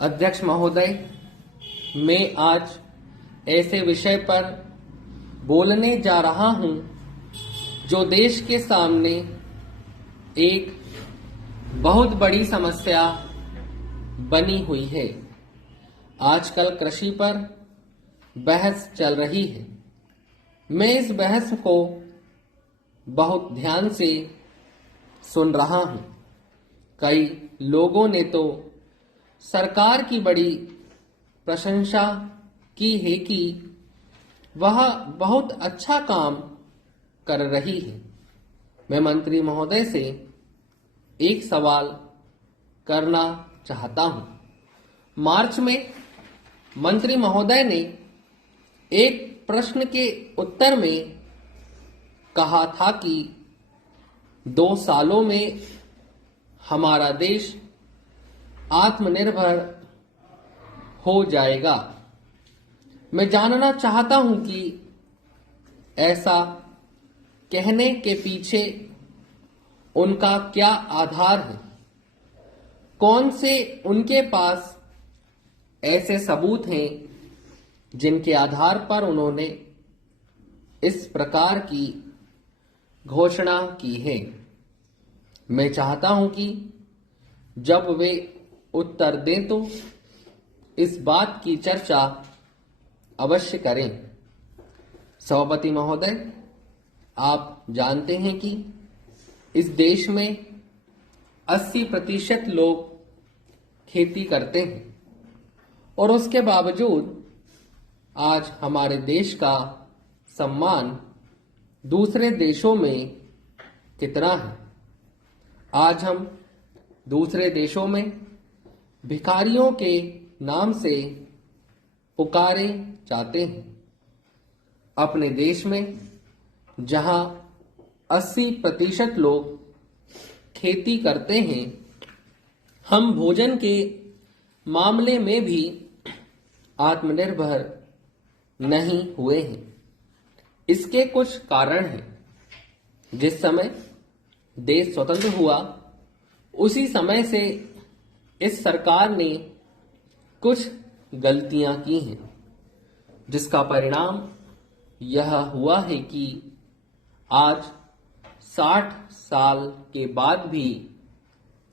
अध्यक्ष महोदय, मैं आज ऐसे विषय पर बोलने जा रहा हूं जो देश के सामने एक बहुत बड़ी समस्या बनी हुई है। आजकल कृषि पर बहस चल रही है। मैं इस बहस को बहुत ध्यान से सुन रहा हूं। कई लोगों ने तो सरकार की बड़ी प्रशंसा की है कि वह बहुत अच्छा काम कर रही है। मैं मंत्री महोदय से एक सवाल करना चाहता हूं। मार्च में मंत्री महोदय ने एक प्रश्न के उत्तर में कहा था कि 2 सालों में हमारा देश आत्मनिर्भर हो जाएगा। मैं जानना चाहता हूं कि ऐसा कहने के पीछे उनका क्या आधार है। कौन से उनके पास ऐसे सबूत हैं जिनके आधार पर उन्होंने इस प्रकार की घोषणा की है। मैं चाहता हूं कि जब वे उत्तर दें तो इस बात की चर्चा अवश्य करें। सभापति महोदय, आप जानते हैं कि इस देश में 80% लोग खेती करते हैं और उसके बावजूद आज हमारे देश का सम्मान दूसरे देशों में कितना है। आज हम दूसरे देशों में भिखारियों के नाम से पुकारे जाते हैं। अपने देश में जहां 80% लोग खेती करते हैं, हम भोजन के मामले में भी आत्मनिर्भर नहीं हुए हैं। इसके कुछ कारण हैं। जिस समय देश स्वतंत्र हुआ उसी समय से इस सरकार ने कुछ गलतियां की हैं, जिसका परिणाम यह हुआ है कि आज 60 साल के बाद भी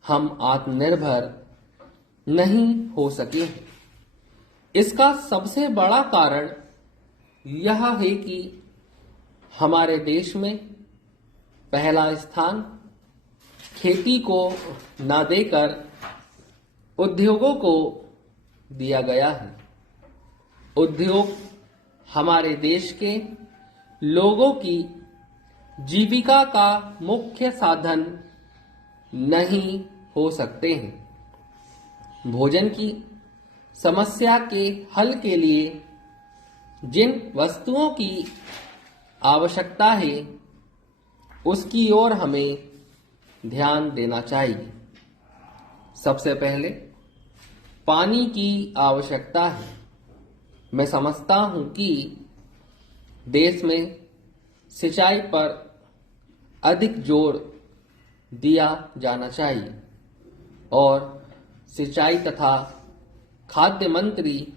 हम आत्मनिर्भर नहीं हो सके हैं। इसका सबसे बड़ा कारण यह है कि हमारे देश में पहला स्थान खेती को न देकर उद्योगों को दिया गया है। उद्योग हमारे देश के लोगों की जीविका का मुख्य साधन नहीं हो सकते हैं। भोजन की समस्या के हल के लिए जिन वस्तुओं की आवश्यकता है उसकी ओर हमें ध्यान देना चाहिए। सबसे पहले पानी की आवश्यकता है। मैं समझता हूं कि देश में सिंचाई पर अधिक जोर दिया जाना चाहिए और सिंचाई तथा खाद्य मंत्री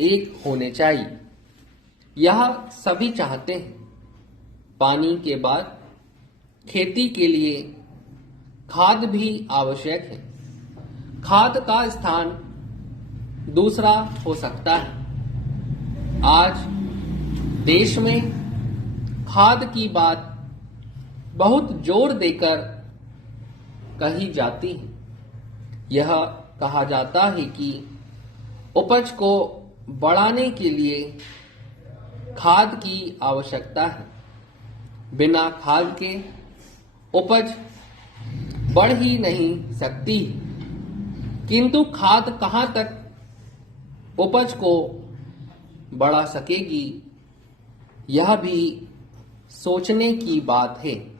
एक होने चाहिए। यह सभी चाहते हैं। पानी के बाद खेती के लिए खाद भी आवश्यक है। खाद का स्थान दूसरा हो सकता है। आज देश में खाद की बात बहुत जोर देकर कही जाती है। यह कहा जाता है कि उपज को बढ़ाने के लिए खाद की आवश्यकता है। बिना खाद के उपज बढ़ ही नहीं सकती। किंतु खाद कहां तक उपज को बढ़ा सकेगी, यह भी सोचने की बात है।